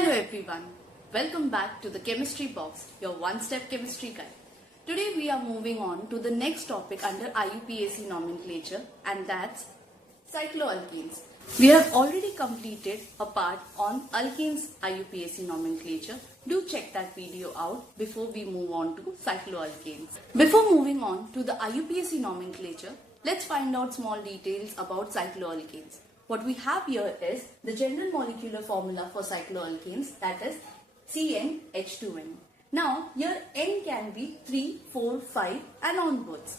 Hello everyone, welcome back to the Chemistry Box, your one-step chemistry guide. Today we are moving on to the next topic under IUPAC nomenclature, and that's cycloalkenes. We have already completed a part on alkenes IUPAC nomenclature. Do check that video out before we move on to cycloalkenes. Before moving on to the IUPAC nomenclature, let's find out small details about cycloalkenes. What we have here is the general molecular formula for cycloalkenes, that is CnH2n. Now here N can be 3, 4, 5 and onwards.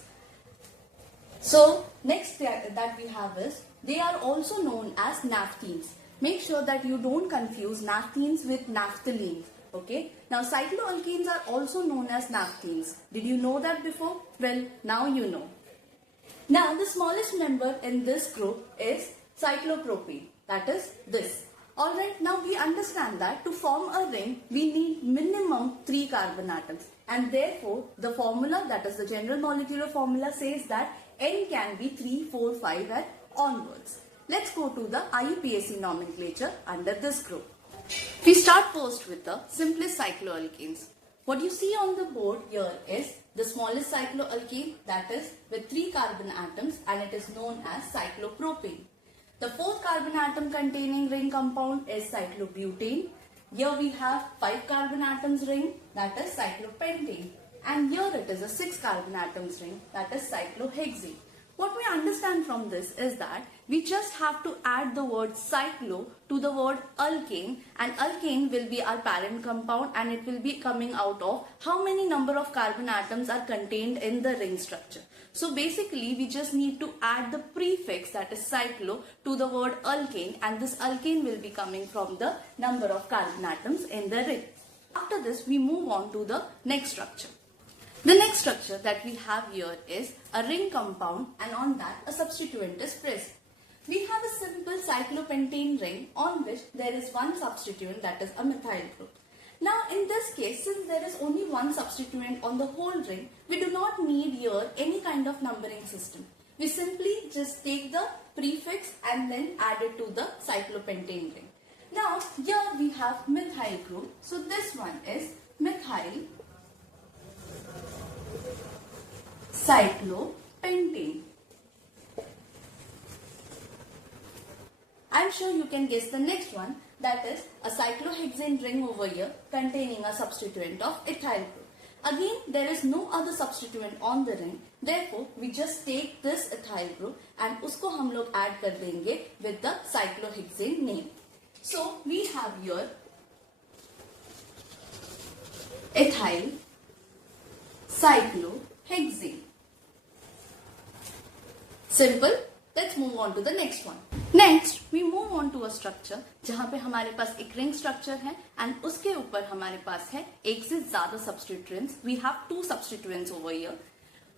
So next that we have is they are also known as naphthenes. Make sure that you don't confuse naphthenes with naphthalenes. Okay. Now cycloalkenes are also known as naphthenes. Did you know that before? Well, now you know. Now the smallest member in this group is cyclopropene, that is this. Alright, now we understand that to form a ring, we need minimum 3 carbon atoms, and therefore the formula, that is the general molecular formula, says that N can be 3, 4, 5 and onwards. Let's go to the IUPAC nomenclature under this group. We start first with the simplest cycloalkenes. What you see on the board here is the smallest cycloalkene, that is with 3 carbon atoms, and it is known as cyclopropane. The 4th carbon atom containing ring compound is cyclobutane. Here we have 5 carbon atoms ring, that is cyclopentane. And here it is a 6 carbon atoms ring, that is cyclohexane. What we understand from this is that we just have to add the word cyclo to the word alkane, and alkane will be our parent compound, and it will be coming out of how many number of carbon atoms are contained in the ring structure. So basically we just need to add the prefix, that is cyclo, to the word alkane, and this alkane will be coming from the number of carbon atoms in the ring. After this we move on to the next structure. The next structure that we have here is a ring compound, and on that a substituent is present. We have a simple cyclopentane ring on which there is one substituent, that is a methyl group. Now in this case, since there is only one substituent on the whole ring, we do not need here any kind of numbering system. We simply just take the prefix and then add it to the cyclopentane ring. Now here we have methyl group, so this one is methyl cyclopentane. I'm sure you can guess the next one, that is a cyclohexane ring over here containing a substituent of ethyl group. Again, there is no other substituent on the ring, therefore we just take this ethyl group and usko hum log add kar denge with the cyclohexane name. So we have here ethyl cyclohexane. Simple. Let's move on to the next one. Next, we move on to a structure जहाँ पे हमारे पास एक ring structure है and उसके ऊपर हमारे पास है एक से ज़्यादा substituents. We have 2 substituents over here.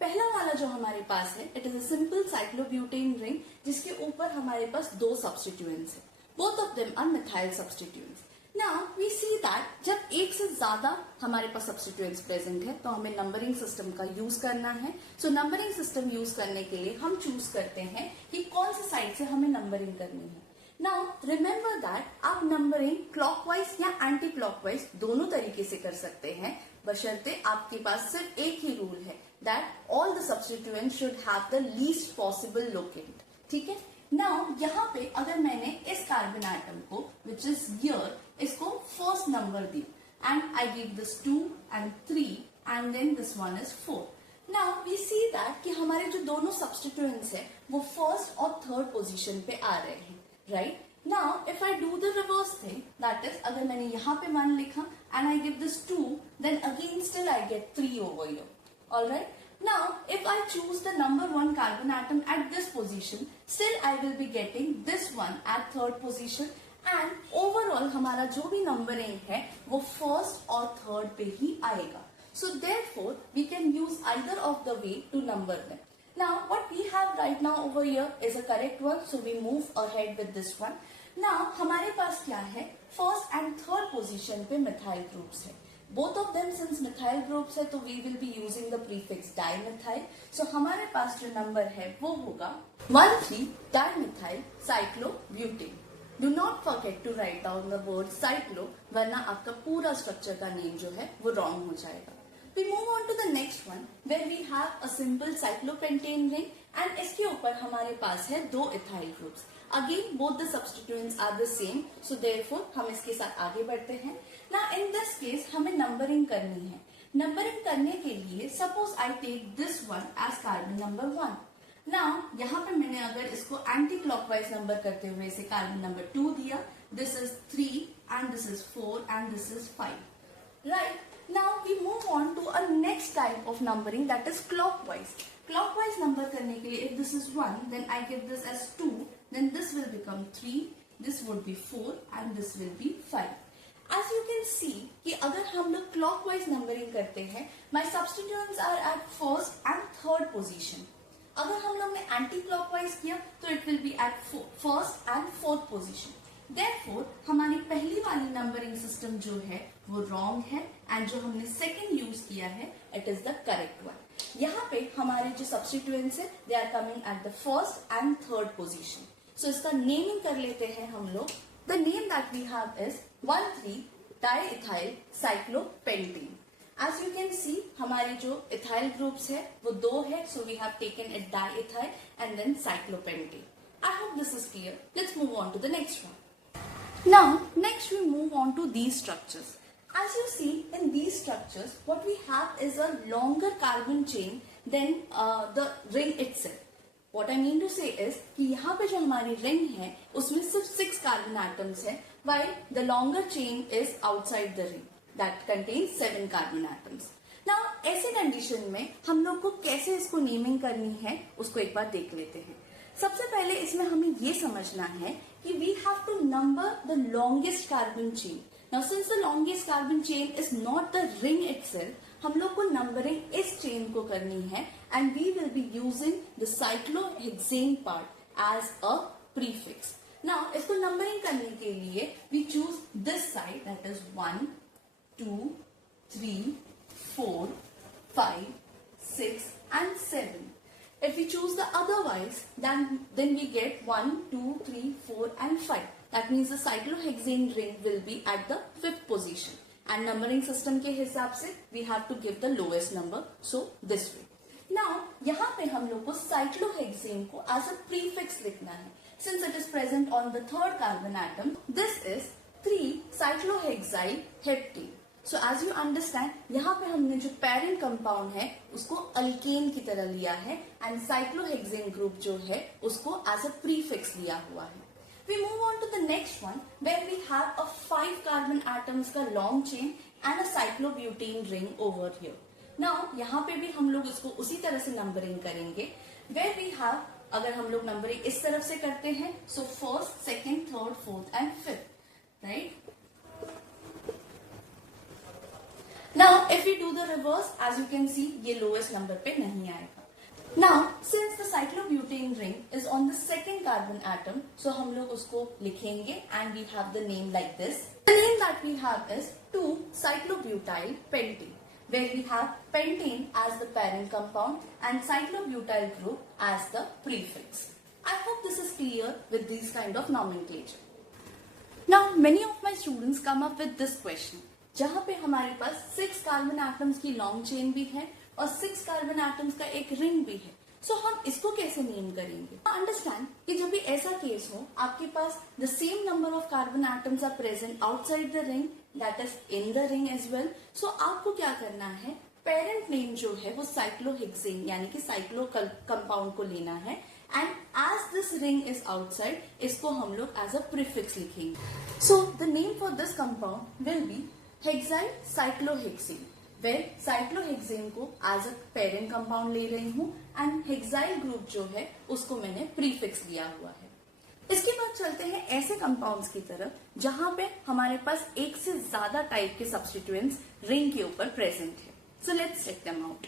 पहला वाला जो हमारे पास है, it is a simple cyclobutane ring जिसके ऊपर हमारे पास 2 substituents है. Both of them are methyl substituents. Now we see that जब एक से ज़्यादा हमारे पास substituents present है तो हमें numbering system का use करना है. So numbering system use करने के लिए हम choose करते हैं कि कौन से side से हमें numbering करनी है. Now remember that आप numbering clockwise या anti-clockwise दोनों तरीके से कर सकते हैं, बशर्ते आपके पास सिर्फ एक ही rule है, that all the substituents should have the least possible locant. ठीक है? Now यहाँ पे अगर मैंने इस कार्बन आइटम को which is here इसको first number the and I give this 2 and 3 and then this one is 4. Now we see that कि हमारे जो दोनों substituents है वो first और third position पे आ रहे हैं, right? Now if I do the reverse thing, that is अगर मैंने यहाँ पे 1 लिखा and I give this 2, then again still I get 3 over here. Alright? Now, if I choose the number 1 carbon atom at this position, still I will be getting this one at 3rd position, and overall हमारा जो भी numbering है वो first और 3rd पे ही आएगा. So therefore, we can use either of the way to number them. Now, what we have right now over here is a correct one, so we move ahead with this one. Now, हमारे पास क्या है? First and 3rd position पे methyl groups है. Both of them since methyl groups है तो we will be using the prefix dimethyl. So हमारे पास जो number है वो होगा 1,3 dimethyl cyclobutane. Do not forget to write down the word cyclo, वरना आपका पूरा स्ट्रक्चर का नेम जो है वो रॉन्ग हो जाएगा. We move on to the next one where we have a simple cyclopentane ring and इसके ऊपर हमारे पास है दो ethyl groups. Again both the substituents are the same, so therefore हम इसके साथ आगे बढ़ते हैं. Now in this case हमें नंबरिंग करनी है. नंबरिंग करने के लिए suppose I take this one as carbon number 1. Now यहाँ पे मैंने अगर इसको एंटी क्लॉकवाइज नंबर करते हुए इसे कार्बन नंबर 2 दिया, this is 3 and this is 4 and this is 5. Right? Now we move on to a next type of numbering, that is clockwise. Clockwise number करने के लिए if this is 1, then I give this as 2, then this will become 3, this would be 4 and this will be 5. As you can see कि अगर हम लोग clockwise numbering करते हैं, my substituents are at first and third position. अगर हम लोग ने anti clockwise किया तो it will be at first and fourth position. Therefore, हमारी पहली वाली नंबरिंग सिस्टम जो है वो रॉन्ग है एंड जो हमने सेकंड यूज किया है it is the correct one. यहाँ पे हमारे जो सब्स्टिट्यूएंट्स है they are coming at the first and third position. So इसका नेमिंग कर लेते हैं हम लोग. The name that we have is 1,3-diethyl cyclopentane. As you can see, हमारे जो इथाइल ग्रुप्स है वो दो है, so we have taken it diethyl and then cyclopentane. I hope this is clear. Let's move on to the next one. Now, next we move on to these structures. As you see in these structures, what we have is a longer carbon chain than the ring itself. What I mean to say is कि यहाँ पे जो हमारी ring है उसमें सिर्फ 6 carbon atoms है, while the longer chain is outside the ring that contains 7 carbon atoms. Now, ऐसे कंडीशन में हम लोग को कैसे इसको नेमिंग करनी है उसको एक बार देख लेते हैं. सबसे पहले इसमें हमें ये समझना है कि we have to number the longest carbon chain. Now since the longest carbon chain is not the ring itself, हम लोग को नंबरिंग इस चेन को करनी है and we will be using the cyclohexane part as a prefix. Now इसको numbering करने के लिए we choose this side, that is 1, 2, 3, 4, 5, 6 and 7. If we choose the otherwise, then we get 1, 2, 3, 4 and 5. That means the cyclohexane ring will be at the 5th position. And numbering system के हिसाब से we have to give the lowest number. So this way. Now यहाँ पे हम लोग को cyclohexane को as a prefix लिखना है. Since it is present on the third carbon atom, this is 3-cyclohexyl heptane. So as you understand, यहाँ पे हमने जो पेरेंट कंपाउंड है उसको अल्केन की तरह लिया है एंड साइक्लोहेक्सेन ग्रुप जो है उसको एज अ प्रीफिक्स लिया हुआ है. We move on to the next one where we have a 5 carbon atoms का long chain and a cyclobutane ring over here. Now यहाँ पे भी हम लोग इसको उसी तरह से नंबरिंग करेंगे where we have, अगर हम लोग नंबरिंग इस तरफ से करते हैं so first, second, third, fourth and fifth, right? Now, if we do the reverse, as you can see, ये lowest number पे नहीं आएगा. Now, since the cyclobutane ring is on the second carbon atom, so हम लोग उसको लिखेंगे and we have the name like this. The name that we have is 2-cyclobutyl pentane, where we have pentane as the parent compound and cyclobutyl group as the prefix. I hope this is clear with these kind of nomenclature. Now, many of my students come up with this question. जहाँ पे हमारे पास 6 carbon atoms की long chain भी है और 6 carbon atoms का एक ring भी है, सो हम इसको कैसे नेम करेंगे? अंडरस्टैंड कि जब भी ऐसा केस हो, आपके पास the same number of carbon atoms are present outside the ring, that is in the ring as well. So आपको क्या करना है, पेरेंट नेम जो है वो साइक्लोहेक्सेन यानी कि साइक्लो कंपाउंड को लेना है and as this ring is outside इसको हम लोग एज अ प्रीफिक्स लिखेंगे. So the name for this compound will be hexyl cyclohexane, where cyclohexane को एज अ पेरेंट कंपाउंड ले रही हूँ एंड हेक्साइल ग्रुप जो है उसको मैंने प्रीफिक्स लिया हुआ है. इसके बाद चलते हैं ऐसे कंपाउंड्स की तरफ जहां पे हमारे पास एक से ज्यादा टाइप के सब्स्टिट्यूएंट्स रिंग के ऊपर प्रेजेंट है. So let's check them out.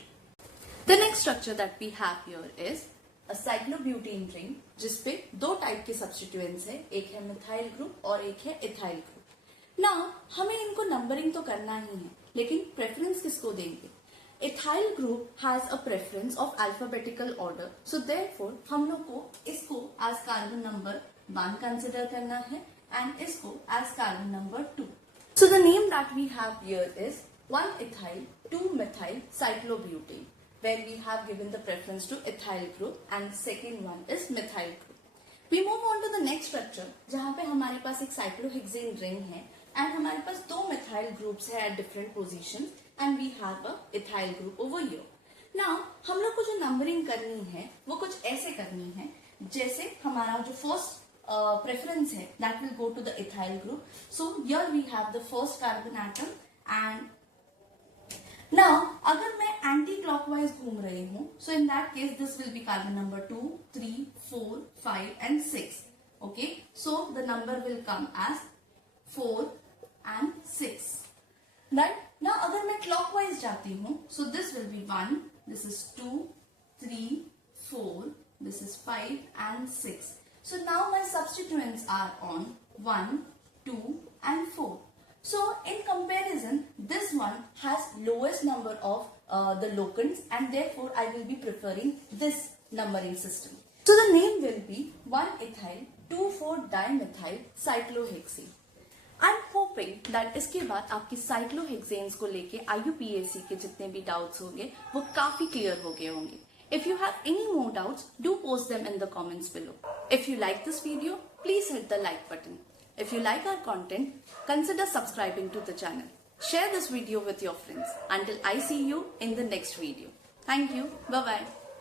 The next structure that we have here is a cyclobutane ring जिसपे 2 टाइप के सब्स्टिट्यूएंट्स है, एक है मिथाइल ग्रुप और एक है इथाइल ग्रुप. नाउ हमें इनको नंबरिंग तो करना ही है, लेकिन प्रेफरेंस किसको देंगे? Ethyl group has a preference of alphabetical order, so therefore हम लोग को इसको एज कार्बन नंबर 1 कंसिडर करना है and इसको as carbon number 2. So the name that we have here is 1-ethyl 2-methyl cyclobutane, where we have given the preference to ethyl group and second one is methyl group. We move on to the next structure जहाँ पे हमारे पास एक cyclohexane ring है and हमारे पास दो methyl groups है at different positions and we have a ethyl group over here. Now हम लोग को जो नंबरिंग करनी है वो कुछ ऐसे करनी है जैसे हमारा जो फर्स्ट preference है that will go to the ethyl group. So here we have the first carbon atom and now अगर मैं एंटी क्लॉकवाइज घूम रही हूँ so in that case this will be carbon number 2, 3, 4, 5 and 6. Okay, so the number will come as 4 and 6. Right? Now अगर मैं clockwise जाती हूँ so this will be 1, this is 2, 3, 4, this is 5 and 6. So now my substituents are on 1, 2 and 4. So in comparison, this one has lowest number of the locants and therefore I will be preferring this numbering system. So the name will be 1-ethyl 2,4-dimethyl cyclohexane. I'm hoping that इसके बाद आपकी cyclohexanes को लेके IUPAC के जितने भी doubts होंगे वो काफी clear हो गए होंगे. If you have any more doubts, do post them in the comments below. If you like this video, please hit the like button. If you like our content, consider subscribing to the channel. Share this video with your friends. Until I see you in the next video. Thank you. Bye-bye.